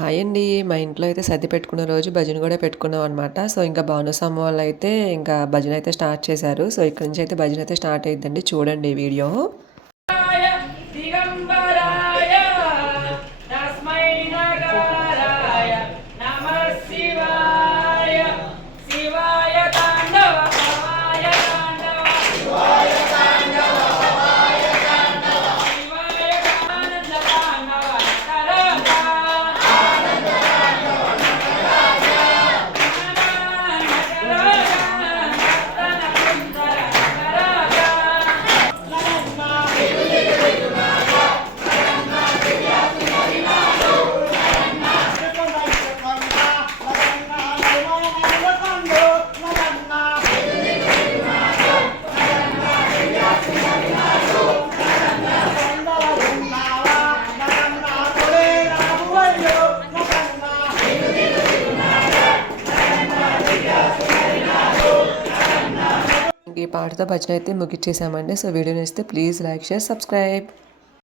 Hi అండి. మా ఇంట్లో అయితే సద్ది పెట్టుకున్న రోజు భజన గూడా పెట్టుకున్నాం అనమాట. సో, ఇంకా భానుసమ్మ వాళ్ళైతే ఇంకా భజన అయితే స్టార్ట్ చేశారు. సో, ఇక్కడి నుంచి అయితే భజన అయితే స్టార్ట్ అయిద్దండి. చూడండి ఈ వీడియో. దిగంబరాయ తస్మై నగారాయ నమః శివాయ శివాయ తాండవ భవాయ తాండవ శివాయ తాండవ భవాయ తాండవ శివాయ ఆనంద తాండవ నటరాజ ఆనంద తాండవ నటరాజ నటరాజ నర్తన సుందర నటరాజ ఈ పాటతో భజన అయితే ముగిచ్చేసామండి. సో వీడియో నచ్చితే ప్లీజ్ లైక్ షేర్ సబ్స్క్రైబ్.